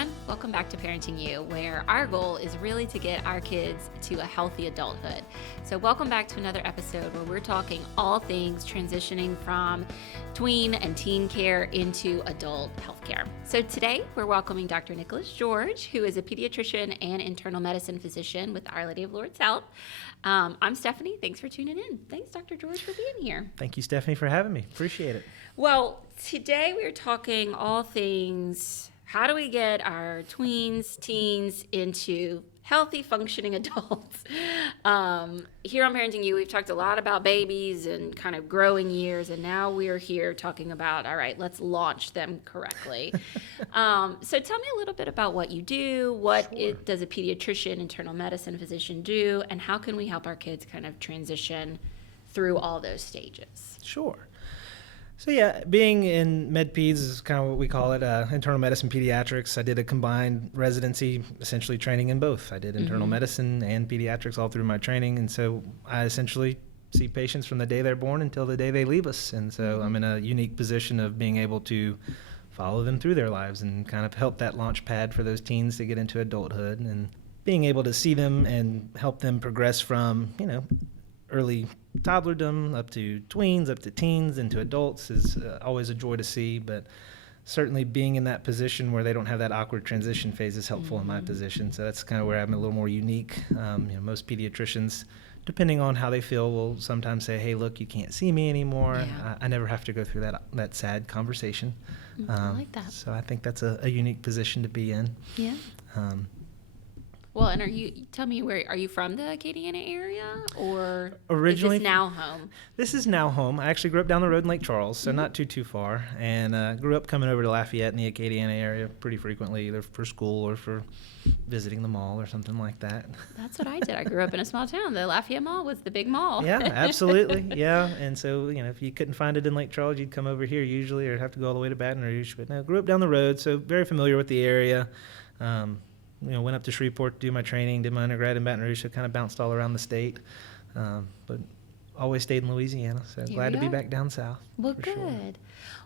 everyone. Welcome back to ParentingU, where our goal is really to get our kids to a healthy adulthood. So welcome back to another episode where we're talking all things transitioning from tween and teen care into adult healthcare. So today we're welcoming Dr. Nicholas George, who is a pediatrician and internal medicine physician with Our Lady of Lourdes Health. I'm Stephanie. Thanks for tuning in. Thanks, Dr. George, for being here. Thank you, Stephanie, for having me. Appreciate it. Well, today we're talking all things, how do we get our tweens, teens into healthy, functioning adults? Here on ParentingU, we've talked a lot about babies and kind of growing years, and now we're here talking about, all right, let's launch them correctly. So tell me a little bit about what you do, does a pediatrician, internal medicine physician do, and how can we help our kids kind of transition through all those stages? Sure. So yeah, being in med peds is kind of what we call it, internal medicine pediatrics. I did a combined residency, essentially training in both. I did internal medicine and pediatrics all through my training, and so I essentially see patients from the day they're born until the day they leave us. And so I'm in a unique position of being able to follow them through their lives and kind of help that launch pad for those teens to get into adulthood, and being able to see them and help them progress from, early toddlerdom up to tweens, up to teens, into adults is always a joy to see. But certainly being in that position where they don't have that awkward transition phase is helpful in my position. So that's kind of where I'm a little more unique. Most pediatricians, depending on how they feel, will sometimes say, hey, look, you can't see me anymore. Yeah. I never have to go through that sad conversation. I like that. So I think that's a unique position to be in. Yeah. Well, and tell me, are you from the Acadiana area, or originally, is this now home? This is now home. I actually grew up down the road in Lake Charles, so not too far, and grew up coming over to Lafayette in the Acadiana area pretty frequently, either for school or for visiting the mall or something like that. That's what I did. I grew up in a small town. The Lafayette Mall was the big mall. Yeah, absolutely. Yeah, and so, if you couldn't find it in Lake Charles, you'd come over here usually, or have to go all the way to Baton Rouge. But no, grew up down the road, so very familiar with the area. Went up to Shreveport to do my training, did my undergrad in Baton Rouge, so kind of bounced all around the state. But always stayed in Louisiana, so Here glad we to be are. back down south. Well, for good. sure.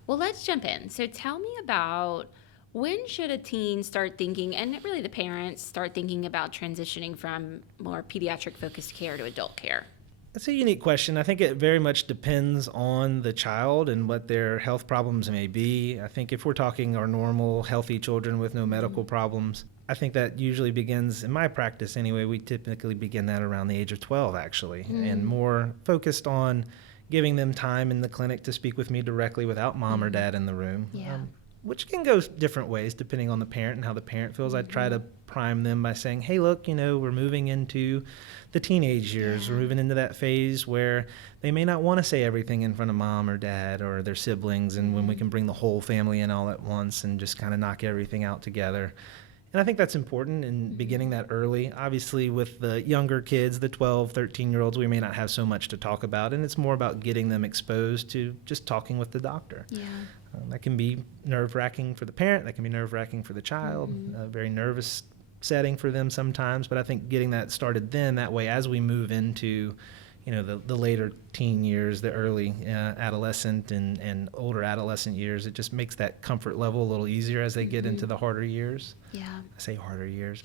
Well, let's jump in. So tell me about, when should a teen start thinking, and really the parents, start thinking about transitioning from more pediatric-focused care to adult care? That's a unique question. I think it very much depends on the child and what their health problems may be. I think if we're talking our normal, healthy children with no medical problems, I think that usually begins, in my practice anyway, we typically begin that around the age of 12, actually, and more focused on giving them time in the clinic to speak with me directly without mom or dad in the room. Yeah. Which can go different ways depending on the parent and how the parent feels. I try to prime them by saying, hey, look, we're moving into the teenage years. We're moving into that phase where they may not want to say everything in front of mom or dad or their siblings, and when we can bring the whole family in all at once and just kind of knock everything out together. And I think that's important in beginning that early. Obviously, with the younger kids, the 12, 13-year-olds, we may not have so much to talk about, and it's more about getting them exposed to just talking with the doctor. Yeah. That can be nerve-wracking for the parent. That can be nerve-wracking for the child. A very nervous setting for them sometimes. But I think getting that started then, that way as we move into, the later teen years, the early adolescent and older adolescent years, it just makes that comfort level a little easier as they get into the harder years. Yeah. I say harder years,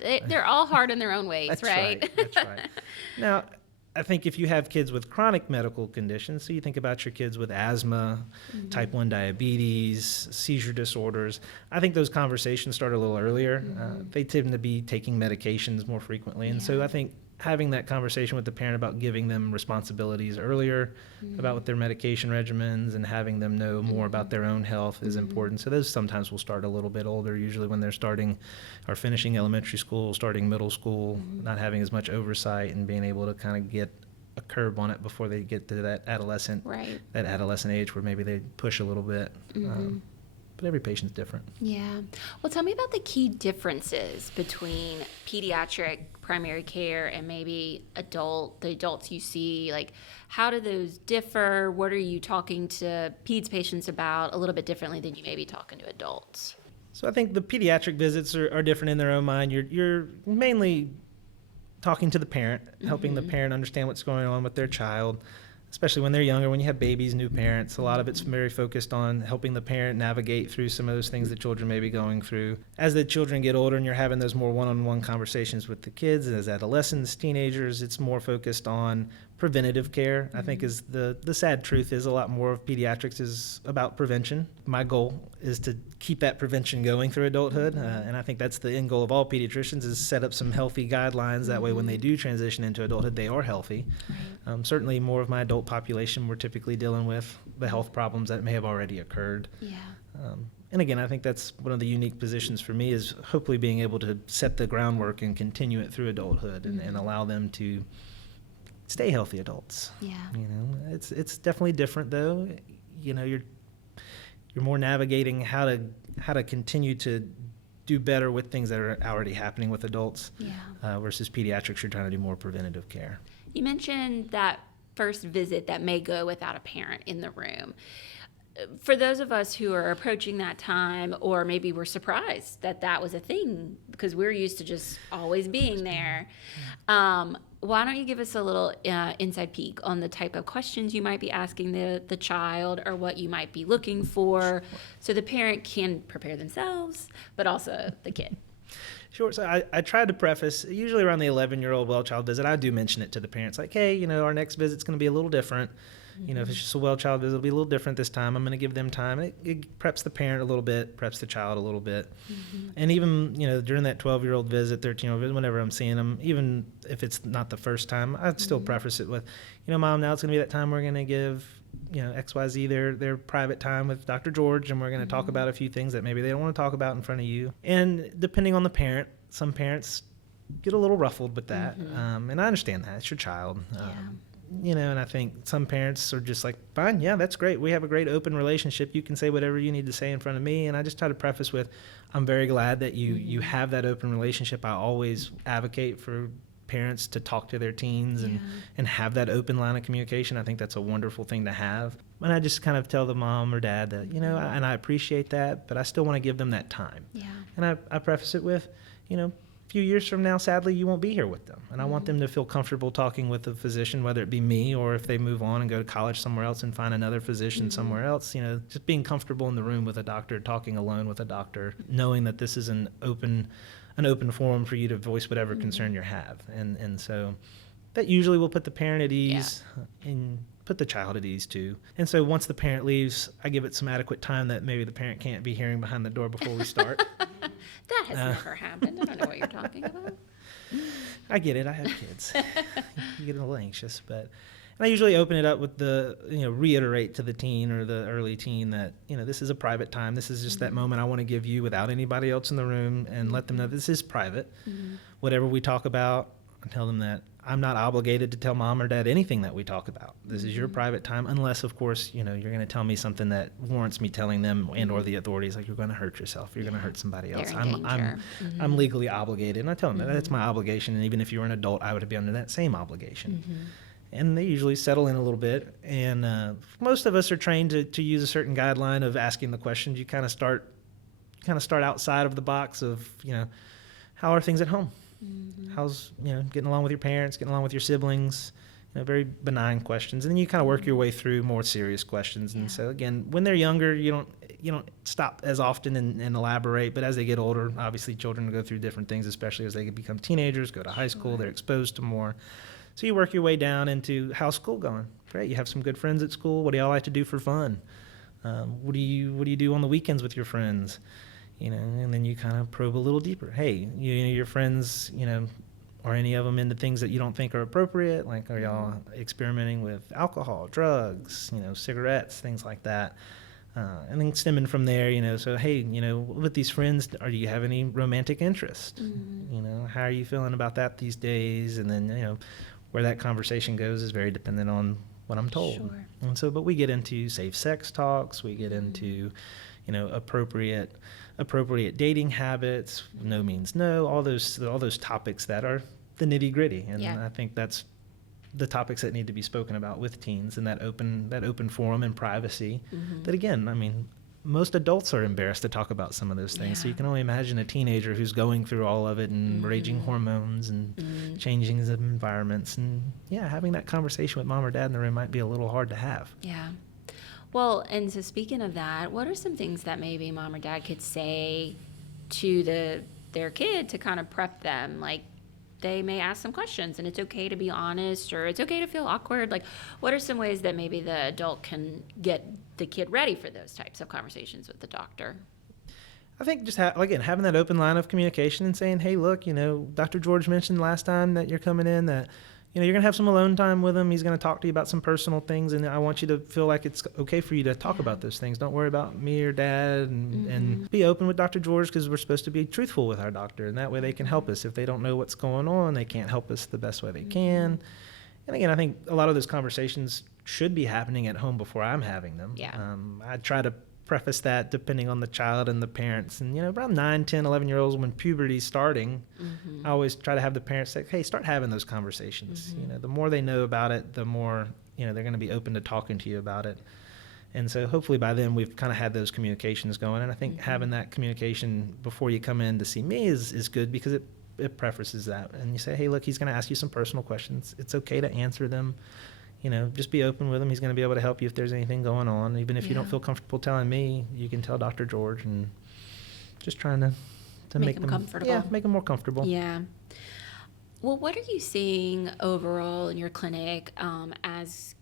but, They're all hard in their own ways, That's right? That's right. Now, I think if you have kids with chronic medical conditions, so you think about your kids with asthma, type 1 diabetes, seizure disorders, I think those conversations start a little earlier. They tend to be taking medications more frequently. And so I think having that conversation with the parent about giving them responsibilities earlier about what their medication regimens and having them know more about their own health is important. So those sometimes will start a little bit older, usually when they're starting or finishing elementary school, starting middle school, not having as much oversight and being able to kind of get a curb on it before they get to that adolescent age where maybe they push a little bit. But every patient's different. Yeah. Well, tell me about the key differences between pediatric primary care and maybe the adults you see. Like, how do those differ? What are you talking to peds patients about a little bit differently than you may be talking to adults? So I think the pediatric visits are different in their own mind. You're mainly talking to the parent, helping the parent understand what's going on with their child. especially when they're younger, when you have babies, new parents, a lot of it's very focused on helping the parent navigate through some of those things that children may be going through. As the children get older and you're having those more one-on-one conversations with the kids, as adolescents, teenagers, it's more focused on preventative care. I think is the sad truth is a lot more of pediatrics is about prevention. My goal is to keep that prevention going through adulthood, and I think that's the end goal of all pediatricians is set up some healthy guidelines. That way when they do transition into adulthood, they are healthy. Right. Certainly more of my adult population, we're typically dealing with the health problems that may have already occurred. Yeah. And again, I think that's one of the unique positions for me is hopefully being able to set the groundwork and continue it through adulthood and allow them to stay healthy adults. Yeah. You know, it's definitely different though. You know, you're more navigating how to continue to do better with things that are already happening with adults. Yeah. Versus pediatrics, you're trying to do more preventative care. You mentioned that first visit that may go without a parent in the room. For those of us who are approaching that time, or maybe we're surprised that that was a thing because we're used to just always being there, why don't you give us a little inside peek on the type of questions you might be asking the child or what you might be looking for so the parent can prepare themselves, but also the kid? Sure. So I tried to preface, usually around the 11-year-old well-child visit, I do mention it to the parents, like, hey, you know, our next visit's going to be a little different. You know, if it's just a well-child visit, it'll be a little different this time. I'm going to give them time. It preps the parent a little bit, preps the child a little bit. And even, you know, during that 12-year-old visit, 13-year-old visit, whenever I'm seeing them, even if it's not the first time, I'd still preface it with, you know, Mom, now it's going to be that time we're going to give, you know, XYZ their private time with Dr. George, and we're going to talk about a few things that maybe they don't want to talk about in front of you. And depending on the parent, some parents get a little ruffled with that. And I understand that. It's your child. You know, and I think some parents are just like, fine, yeah, that's great. We have a great open relationship. You can say whatever you need to say in front of me. And I just try to preface with, I'm very glad that you have that open relationship. I always advocate for parents to talk to their teens and have that open line of communication. I think that's a wonderful thing to have. And I just kind of tell the mom or dad that, you know, and I appreciate that, but I still want to give them that time. Yeah. And I preface it with, you know, few years from now, sadly, you won't be here with them. And I want them to feel comfortable talking with a physician, whether it be me or if they move on and go to college somewhere else and find another physician somewhere else, you know, just being comfortable in the room with a doctor, talking alone with a doctor, knowing that this is an open forum for you to voice whatever concern you have. And so that usually will put the parent at ease and put the child at ease too. And so once the parent leaves, I give it some adequate time that maybe the parent can't be hearing behind the door before we start. That has never happened. I don't know what you're talking about. I get it. I have kids. You get a little anxious, but I usually open it up with reiterate to the teen or the early teen that, you know, this is a private time. This is just that moment I want to give you without anybody else in the room and let them know this is private. Whatever we talk about, I tell them that I'm not obligated to tell mom or dad anything that we talk about. This is your private time, unless, of course, you know, you're going to tell me something that warrants me telling them and or the authorities, like you're going to hurt yourself, you're going to hurt somebody else. I'm legally obligated, and I tell them that that's my obligation, and even if you were an adult, I would be under that same obligation. And they usually settle in a little bit, and most of us are trained to use a certain guideline of asking the questions. You kind of start outside of the box of, you know, how are things at home? How's, you know, getting along with your parents, getting along with your siblings, you know, very benign questions. And then you kind of work your way through more serious questions. And so again, when they're younger, you don't stop as often and elaborate, but as they get older, obviously children go through different things, especially as they become teenagers, go to high school, they're exposed to more. So you work your way down into how's school going? Great, you have some good friends at school. What do y'all like to do for fun? What do you do on the weekends with your friends? You know, and then you kind of probe a little deeper. Hey, you know, your friends, you know, are any of them into things that you don't think are appropriate? Like, are y'all experimenting with alcohol, drugs, you know, cigarettes, things like that? And then stemming from there, you know, so, hey, you know, with these friends, do you have any romantic interest? You know, how are you feeling about that these days? And then, you know, where that conversation goes is very dependent on what I'm told. Sure. And so, but we get into safe sex talks, we get into, you know, appropriate dating habits, no means no, all those topics that are the nitty-gritty. And I think that's the topics that need to be spoken about with teens in that open forum and privacy. That, again, I mean, most adults are embarrassed to talk about some of those things. So you can only imagine a teenager who's going through all of it and raging hormones and changing of environments. And having that conversation with mom or dad in the room might be a little hard to have. Yeah. Well, and so speaking of that, what are some things that maybe mom or dad could say to their kid to kind of prep them? Like, they may ask some questions, and it's okay to be honest, or it's okay to feel awkward. Like, what are some ways that maybe the adult can get the kid ready for those types of conversations with the doctor? I think just again, having that open line of communication and saying, hey, look, Dr. George mentioned last time that you're coming in that, you're going to have some alone time with him. He's going to talk to you about some personal things, and I want you to feel like it's okay for you to talk about those things. Don't worry about me or dad, and be open with Dr. George, because we're supposed to be truthful with our doctor, and that way they can help us. If they don't know what's going on, they can't help us the best way they can. And again, I think a lot of those conversations should be happening at home before I'm having them. Yeah. I try to preface that depending on the child and the parents. And, around 9, 10, 11-year-olds, when puberty's starting, I always try to have the parents say, hey, start having those conversations. The more they know about it, the more, they're going to be open to talking to you about it. And so hopefully by then we've kind of had those communications going. And I think having that communication before you come in to see me is good, because it prefaces that. And you say, hey, look, he's going to ask you some personal questions. It's okay to answer them. Just be open with him. He's going to be able to help you if there's anything going on. Even if you don't feel comfortable telling me, you can tell Dr. George, and just trying to make them comfortable. Yeah, make them more comfortable. Yeah. Well, what are you seeing overall in your clinic as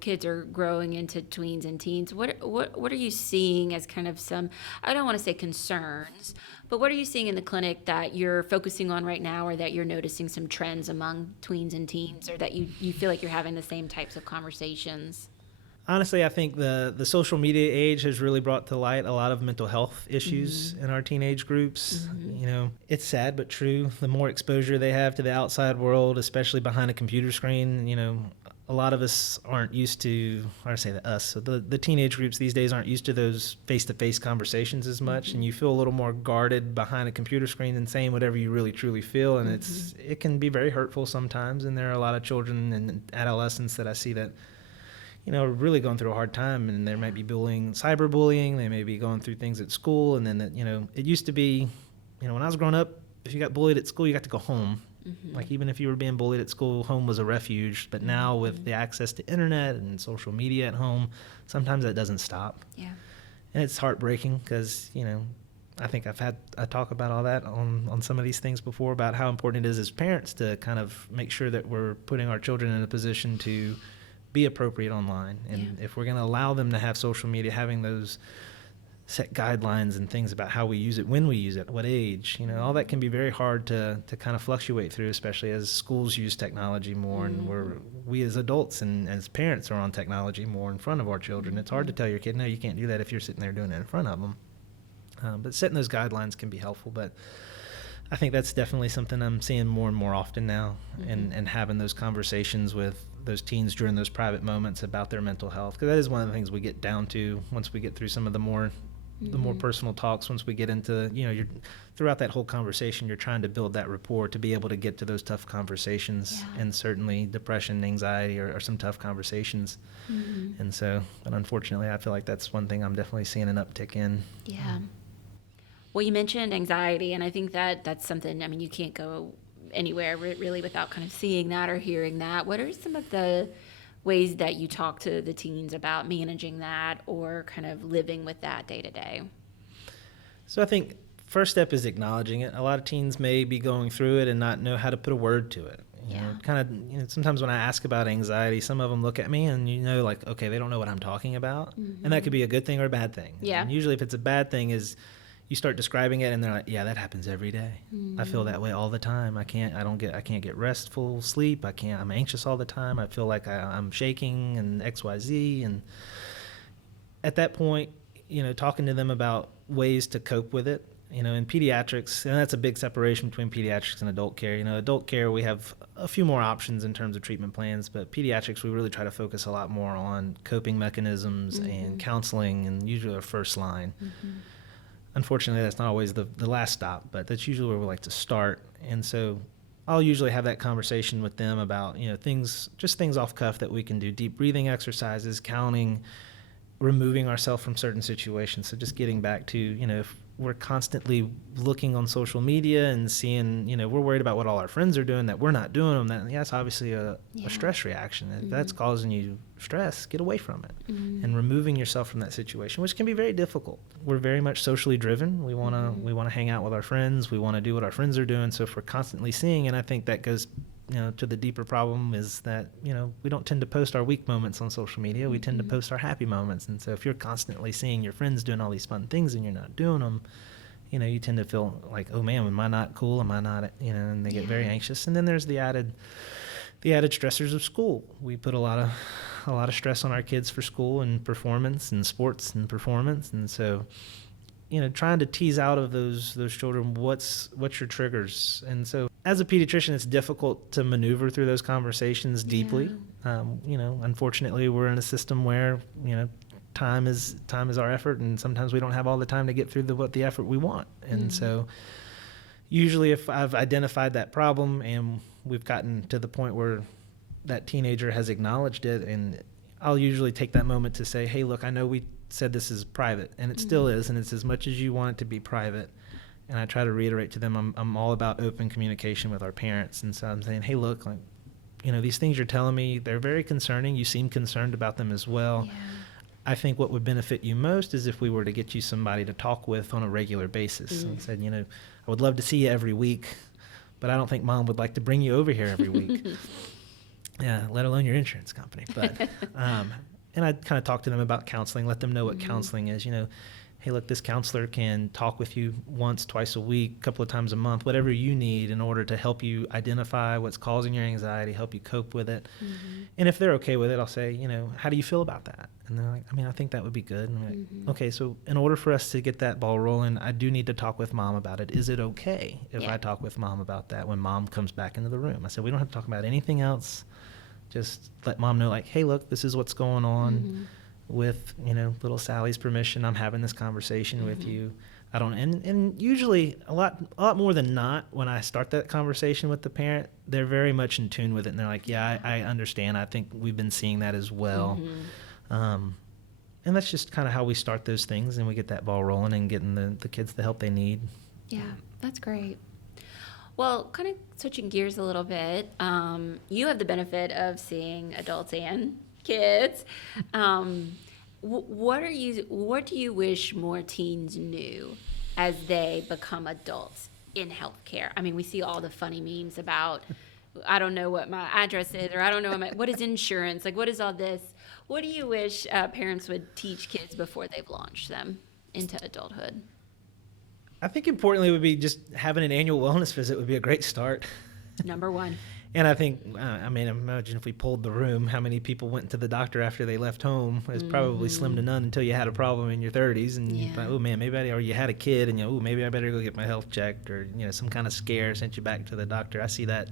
kids are growing into tweens and teens? What are you seeing as kind of some, I don't want to say concerns, but what are you seeing in the clinic that you're focusing on right now, or that you're noticing some trends among tweens and teens, or that you feel like you're having the same types of conversations? Honestly, I think the social media age has really brought to light a lot of mental health issues in our teenage groups. It's sad but true. The more exposure they have to the outside world, especially behind a computer screen, a lot of us aren't used to, or I say that us, so the teenage groups these days aren't used to those face-to-face conversations as much, and you feel a little more guarded behind a computer screen and saying whatever you really truly feel, and it can be very hurtful sometimes. And there are a lot of children and adolescents that I see that are really going through a hard time, and there might be cyberbullying, they may be going through things at school, and then it used to be, when I was growing up, if you got bullied at school, you got to go home. Like, even if you were being bullied at school, home was a refuge. But now with the access to internet and social media at home, sometimes that doesn't stop. Yeah. And it's heartbreaking, because, I think I talk about all that on some of these things before, about how important it is as parents to kind of make sure that we're putting our children in a position to be appropriate online. And if we're going to allow them to have social media, having those set guidelines and things about how we use it, when we use it, what age, all that can be very hard to kind of fluctuate through, especially as schools use technology more, and we as adults and as parents are on technology more in front of our children. It's hard to tell your kid, no, you can't do that if you're sitting there doing it in front of them. But setting those guidelines can be helpful. But I think that's definitely something I'm seeing more and more often now, and having those conversations with those teens during those private moments about their mental health, because that is one of the things we get down to once we get through some of the more personal talks. Once we get into, you're throughout that whole conversation, you're trying to build that rapport to be able to get to those tough conversations. And certainly depression, anxiety are some tough conversations. And so, but unfortunately, I feel like that's one thing I'm definitely seeing an uptick in. Yeah. Well, you mentioned anxiety, and I think that's something, you can't go anywhere really without kind of seeing that or hearing that. What are some of the ways that you talk to the teens about managing that, or kind of living with that day to day? So I think first step is acknowledging it. A lot of teens may be going through it and not know how to put a word to it. Sometimes when I ask about anxiety, some of them look at me and like, okay, they don't know what I'm talking about. And that could be a good thing or a bad thing. Yeah. And usually if it's a bad thing, is you start describing it and they're like, yeah, that happens every day. I feel that way all the time. I can't get restful sleep. I'm anxious all the time. I feel like I'm shaking and XYZ. And at that point, talking to them about ways to cope with it, in pediatrics, and that's a big separation between pediatrics and adult care. Adult care, we have a few more options in terms of treatment plans, but pediatrics, we really try to focus a lot more on coping mechanisms and counseling, and usually our first line. Unfortunately, that's not always the last stop, but that's usually where we like to start. And so I'll usually have that conversation with them about, things off cuff that we can do, deep breathing exercises, counting, removing ourselves from certain situations. So just getting back to, if we're constantly looking on social media and seeing, we're worried about what all our friends are doing that we're not doing them, that's obviously a stress reaction. If that's causing you stress, get away from it. And removing yourself from that situation, which can be very difficult. We're very much socially driven. We want to hang out with our friends. We want to do what our friends are doing. So if we're constantly seeing, and I think that goes to the deeper problem is that, we don't tend to post our weak moments on social media. We tend to post our happy moments. And so if you're constantly seeing your friends doing all these fun things and you're not doing them, you tend to feel like, oh man, am I not cool? Am I not, and they get very anxious. And then there's the added stressors of school. We put a lot of stress on our kids for school and performance and sports and performance. And so, trying to tease out of those children, what's your triggers. And so as a pediatrician, it's difficult to maneuver through those conversations deeply. Unfortunately, we're in a system where, time is our effort, and sometimes we don't have all the time to get through the effort we want. And so usually if I've identified that problem and we've gotten to the point where that teenager has acknowledged it, and I'll usually take that moment to say, hey, look, I know we said this is private, and it still is, and it's as much as you want it to be private. And I try to reiterate to them, I'm all about open communication with our parents. And so I'm saying, hey, look, these things you're telling me, they're very concerning. You seem concerned about them as well. Yeah. I think what would benefit you most is if we were to get you somebody to talk with on a regular basis. And said, I would love to see you every week, but I don't think mom would like to bring you over here every week. Yeah, let alone your insurance company. But and I kind of talk to them about counseling, let them know what counseling is. Hey, look, this counselor can talk with you once, twice a week, a couple of times a month, whatever you need in order to help you identify what's causing your anxiety, help you cope with it. And if they're okay with it, I'll say, how do you feel about that? And they're like, I think that would be good. And I'm like, okay, so in order for us to get that ball rolling, I do need to talk with mom about it. Is it okay if I talk with mom about that when mom comes back into the room? I said, we don't have to talk about anything else. Just let mom know, like, hey, look, this is what's going on. With little Sally's permission, I'm having this conversation with you. I don't, and usually a lot more than not, when I start that conversation with the parent, they're very much in tune with it, and they're like, yeah, I understand. I think we've been seeing that as well. And that's just kind of how we start those things, and we get that ball rolling and getting the kids the help they need. Yeah, that's great. Well, kind of switching gears a little bit, you have the benefit of seeing adults and kids. What do you wish more teens knew as they become adults in healthcare? I mean, we see all the funny memes about, I don't know what my address is, or I don't know what is insurance, like what is all this? What do you wish parents would teach kids before they've launched them into adulthood? I think importantly would be just having an annual wellness visit would be a great start. Number one. And I think, imagine if we polled the room, how many people went to the doctor after they left home. It's probably slim to none until you had a problem in your 30s. And you thought, oh, man, or you had a kid and maybe I better go get my health checked, or, some kind of scare sent you back to the doctor. I see that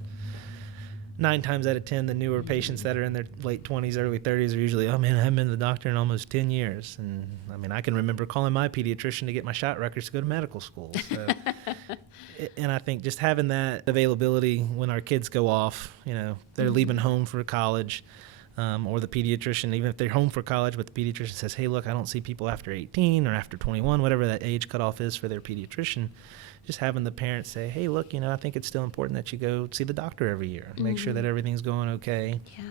9 times out of 10, the newer patients that are in their late 20s, early 30s are usually, oh, man, I haven't been to the doctor in almost 10 years. And, I can remember calling my pediatrician to get my shot records to go to medical school. So. And I think just having that availability when our kids go off, they're leaving home for college, or the pediatrician, even if they're home for college, but the pediatrician says, hey, look, I don't see people after 18 or after 21, whatever that age cutoff is for their pediatrician. Just having the parents say, hey, look, I think it's still important that you go see the doctor every year. Make sure that everything's going okay. Yeah.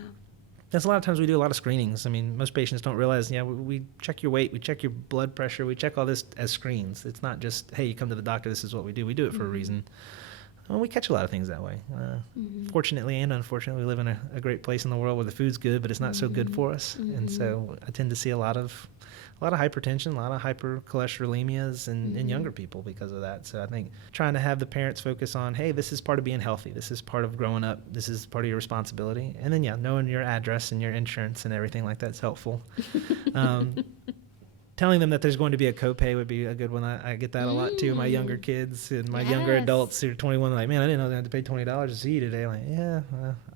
Because a lot of times we do a lot of screenings. Most patients don't realize, we check your weight, we check your blood pressure, we check all this as screens. It's not just, hey, you come to the doctor, this is what we do. We do it for a reason. We catch a lot of things that way. Fortunately and unfortunately, we live in a great place in the world where the food's good, but it's not so good for us. And so I tend to see a lot of hypertension, a lot of hypercholesterolemias in younger people because of that. So I think trying to have the parents focus on, hey, this is part of being healthy. This is part of growing up. This is part of your responsibility. And then, knowing your address and your insurance and everything like that's helpful. Telling them that there's going to be a copay would be a good one. I get that a lot too. My younger kids and my younger adults who are 21, they're like, man, I didn't know I had to pay $20 to see you today. I'm like, yeah,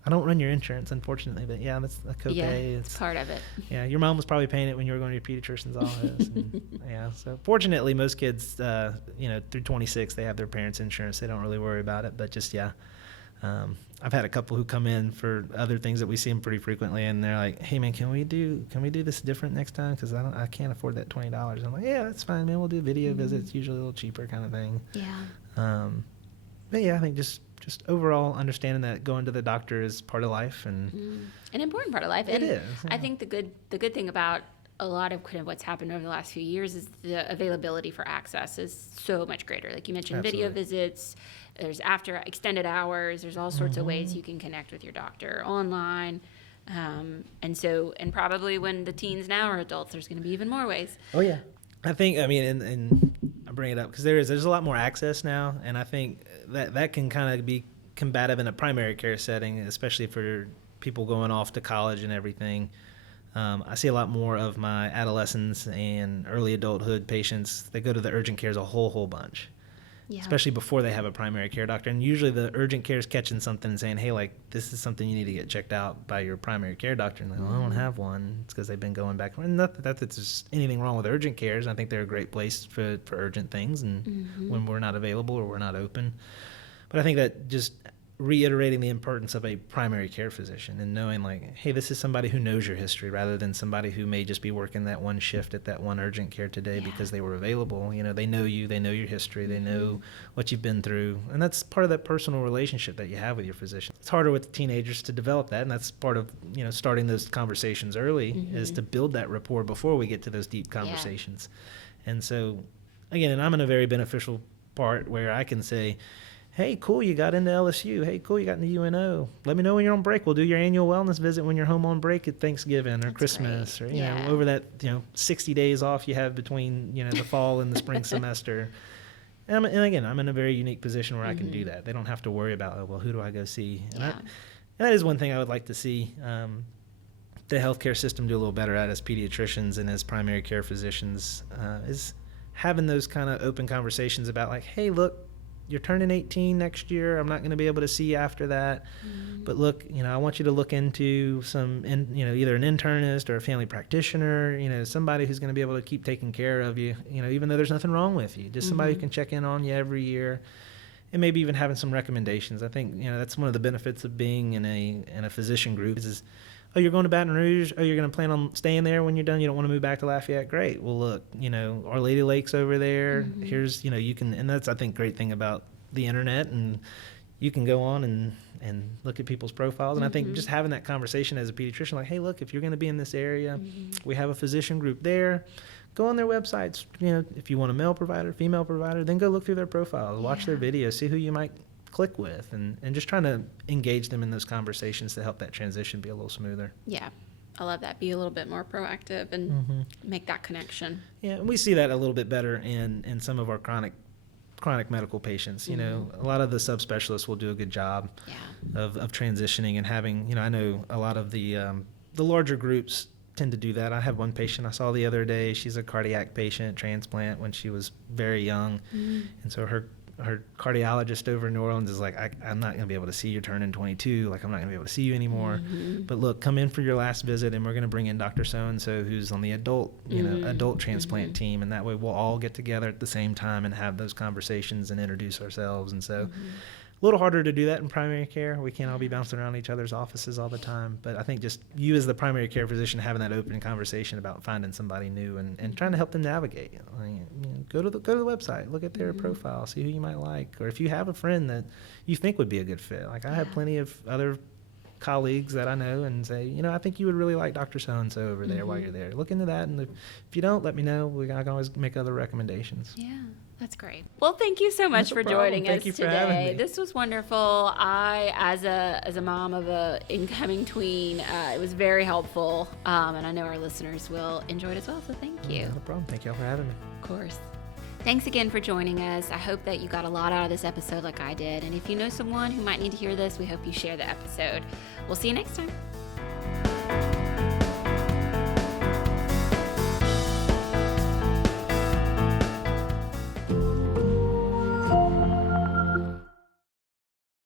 I don't run your insurance, unfortunately, but that's a copay. Yeah, it's part of it. Yeah, your mom was probably paying it when you were going to your pediatrician's office. And, so fortunately, most kids, through 26, they have their parents' insurance. They don't really worry about it, but just, I've had a couple who come in for other things that we see them pretty frequently, and they're like, "Hey man, can we do this different next time? Because I can't afford that $20." I'm like, "Yeah, that's fine, man. We'll do video visits, usually a little cheaper, kind of thing." Yeah. But yeah, I think just overall understanding that going to the doctor is part of life, and an important part of life. It And is. I think the good thing about a lot of kind of what's happened over the last few years is the availability for access is so much greater. Like you mentioned, video Absolutely. visits. There's after extended hours. There's all sorts of ways you can connect with your doctor online. And probably when the teens now are adults, there's going to be even more ways. Oh yeah, I think and I bring it up because there's a lot more access now, and I think that can kind of be combative in a primary care setting, especially for people going off to college and everything. I see a lot more of my adolescents and early adulthood patients. They go to the urgent cares a whole bunch. Yeah. Especially before they have a primary care doctor. And usually the urgent care is catching something and saying, hey, like, this is something you need to get checked out by your primary care doctor. And like, well, I don't have one. It's because they've been going back. And not that there's just anything wrong with urgent cares. I think they're a great place for urgent things and when we're not available or we're not open. But I think that just reiterating the importance of a primary care physician and knowing like, hey, this is somebody who knows your history rather than somebody who may just be working that one shift at that one urgent care today because they were available. You know, they know you, they know your history, they know what you've been through. And that's part of that personal relationship that you have with your physician. It's harder with teenagers to develop that. And that's part of, you know, starting those conversations early is to build that rapport before we get to those deep conversations. And so, again, and I'm in a very beneficial part where I can say, hey, cool, you got into LSU. Hey, cool, you got into UNO. Let me know when you're on break. We'll do your annual wellness visit when you're home on break at Thanksgiving or Christmas or, you know, over that, 60 days off you have between, the fall and the spring semester. And again, I'm in a very unique position where I can do that. They don't have to worry about, oh, well, who do I go see? And that is one thing I would like to see the healthcare system do a little better at as pediatricians and as primary care physicians is having those kind of open conversations about like, hey, look, you're turning 18 next year. I'm not going to be able to see you after that. But look, I want you to look into some, either an internist or a family practitioner, somebody who's going to be able to keep taking care of you, even though there's nothing wrong with you. Just somebody who can check in on you every year and maybe even having some recommendations. I think, that's one of the benefits of being in a physician group is oh, you're going to Baton Rouge? Oh, you're going to plan on staying there when you're done? You don't want to move back to Lafayette? Great. Well, look, Our Lady Lake's over there. Here's, you can, and that's, I think, great thing about the internet, and you can go on and look at people's profiles. And I think just having that conversation as a pediatrician, like, hey, look, if you're going to be in this area, we have a physician group there. Go on their websites. If you want a male provider, female provider, then go look through their profiles, watch their videos, see who you might click with, and just trying to engage them in those conversations to help that transition be a little smoother. Yeah, I love that. Be a little bit more proactive and make that connection. Yeah, and we see that a little bit better in some of our chronic medical patients. A lot of the subspecialists will do a good job of transitioning and having, I know a lot of the larger groups tend to do that. I have one patient I saw the other day. She's a cardiac patient, transplant when she was very young. And so her cardiologist over in New Orleans is like, I'm not going to be able to see you turning 22. Like, I'm not going to be able to see you anymore. But look, come in for your last visit, and we're going to bring in Dr. So-and-so who's on the adult transplant team. And that way we'll all get together at the same time and have those conversations and introduce ourselves. And so a little harder to do that in primary care. We can't all be bouncing around each other's offices all the time. But I think just you as the primary care physician having that open conversation about finding somebody new and trying to help them navigate. Go to the website, look at their profile, see who you might like. Or if you have a friend that you think would be a good fit. Like I have plenty of other colleagues that I know and say, I think you would really like Dr. So-and-so over there while you're there. Look into that. And if you don't, let me know. I can always make other recommendations. Yeah. That's great. Well, thank you so much for joining us today. For having me. This was wonderful. I, as a mom of a incoming tween, it was very helpful, and I know our listeners will enjoy it as well. So thank you. No problem. Thank you all for having me. Of course. Thanks again for joining us. I hope that you got a lot out of this episode like I did. And if you know someone who might need to hear this, we hope you share the episode. We'll see you next time.